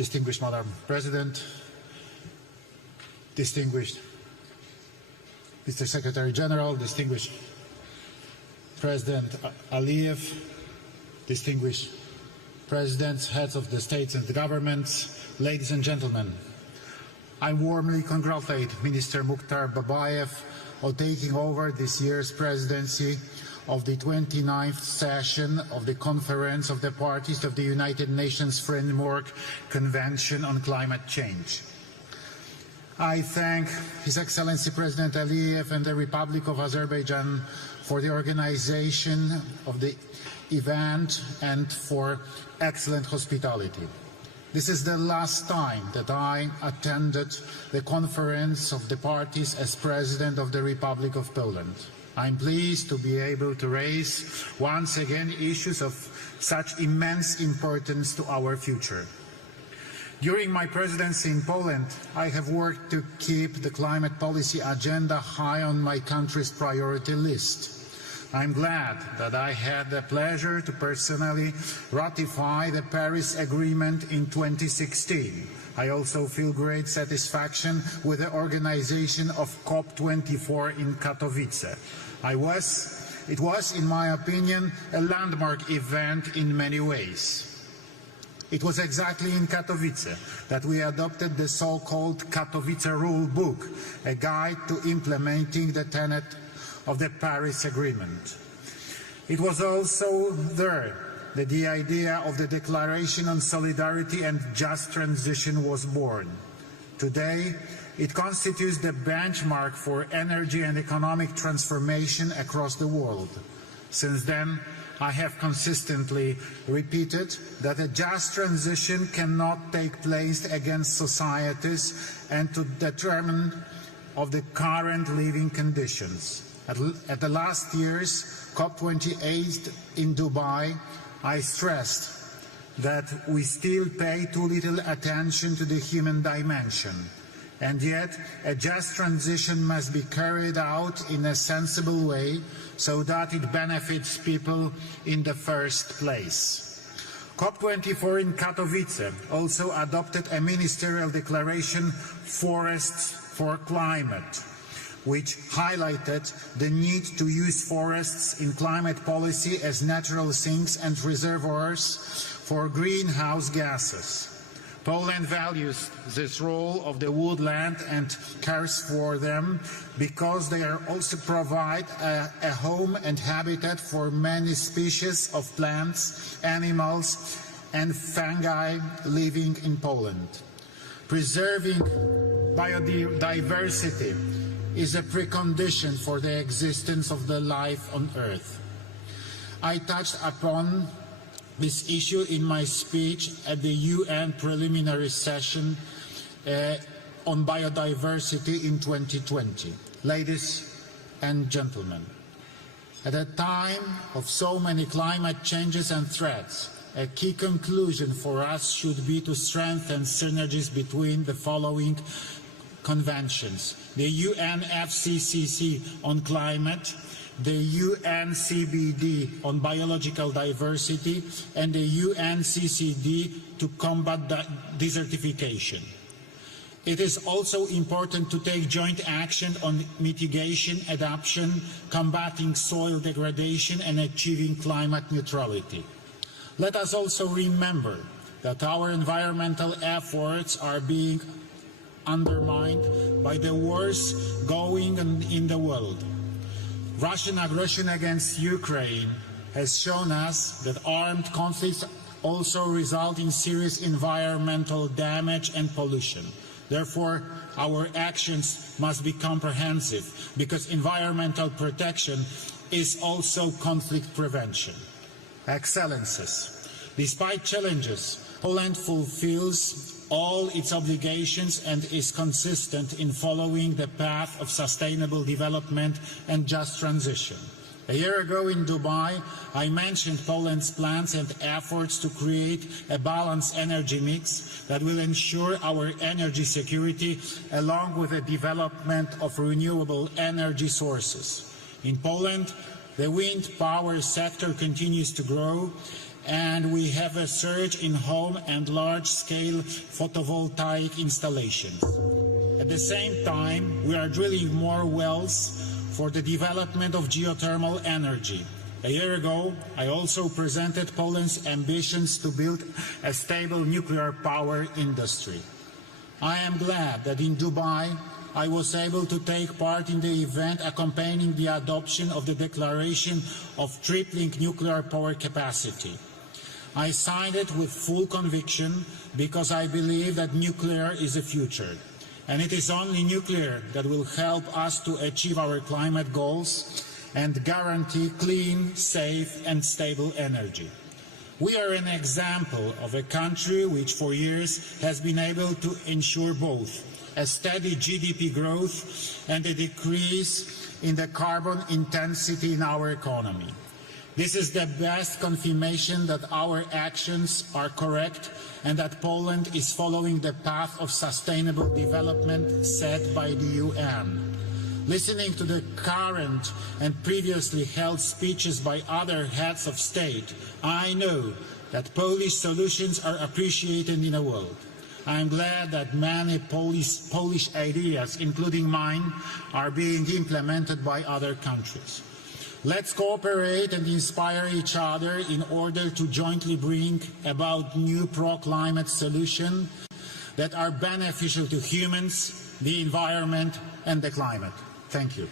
Distinguished Madam President, distinguished Mr. Secretary General, distinguished President Aliyev, distinguished Presidents, heads of the states and the governments, ladies and gentlemen, I warmly congratulate Minister Mukhtar Babayev on taking over this year's presidency of the 29th session of the Conference of the Parties of the United Nations Framework Convention on Climate Change. I thank His Excellency President Aliyev and the Republic of Azerbaijan for the organization of the event and for excellent hospitality. This is the last time that I attended the Conference of the Parties as President of the Republic of Poland. I'm pleased to be able to raise once again issues of such immense importance to our future. During my presidency in Poland, I have worked to keep the climate policy agenda high on my country's priority list. I'm glad that I had the pleasure to personally ratify the Paris Agreement in 2016. I also feel great satisfaction with the organization of COP24 in Katowice. It was, in my opinion, a landmark event in many ways. It was exactly in Katowice that we adopted the so-called Katowice Rule Book, a guide to implementing the tenet of the Paris Agreement. It was also there that the idea of the Declaration on Solidarity and Just Transition was born. Today, it constitutes the benchmark for energy and economic transformation across the world. Since then, I have consistently repeated that a just transition cannot take place against societies and to determine of the current living conditions. At the last year's COP28 in Dubai, I stressed that we still pay too little attention to the human dimension. And yet, a just transition must be carried out in a sensible way so that it benefits people in the first place. COP24 in Katowice also adopted a ministerial declaration, Forests for Climate, which highlighted the need to use forests in climate policy as natural sinks and reservoirs for greenhouse gases. Poland values this role of the woodland and cares for them because they are also provide a home and habitat for many species of plants, animals and fungi living in Poland. Preserving biodiversity is a precondition for the existence of the life on Earth. I touched upon this issue in my speech at the UN preliminary session on biodiversity in 2020. Ladies and gentlemen, at a time of so many climate changes and threats, a key conclusion for us should be to strengthen synergies between the following conventions: the UNFCCC on climate, the UNCBD on biological diversity, and the UNCCD to combat desertification. It is also important to take joint action on mitigation, adaptation, combating soil degradation, and achieving climate neutrality. Let us also remember that our environmental efforts are being undermined by the wars going on in the world. Russian aggression against Ukraine has shown us that armed conflicts also result in serious environmental damage and pollution. Therefore, our actions must be comprehensive, because environmental protection is also conflict prevention. Excellencies, despite challenges, Poland fulfills all its obligations and is consistent in following the path of sustainable development and just transition. A year ago in Dubai, I mentioned Poland's plans and efforts to create a balanced energy mix that will ensure our energy security, along with the development of renewable energy sources. In Poland, the wind power sector continues to grow, and we have a surge in home and large-scale photovoltaic installations. At the same time, we are drilling more wells for the development of geothermal energy. A year ago, I also presented Poland's ambitions to build a stable nuclear power industry. I am glad that in Dubai, I was able to take part in the event accompanying the adoption of the Declaration of Tripling Nuclear Power Capacity. I signed it with full conviction because I believe that nuclear is the future. And it is only nuclear that will help us to achieve our climate goals and guarantee clean, safe and stable energy. We are an example of a country which for years has been able to ensure both a steady GDP growth and a decrease in the carbon intensity in our economy. This is the best confirmation that our actions are correct and that Poland is following the path of sustainable development set by the UN. Listening to the current and previously held speeches by other heads of state, I know that Polish solutions are appreciated in the world. I am glad that many Polish ideas, including mine, are being implemented by other countries. Let's cooperate and inspire each other in order to jointly bring about new pro-climate solutions that are beneficial to humans, the environment and the climate. Thank you.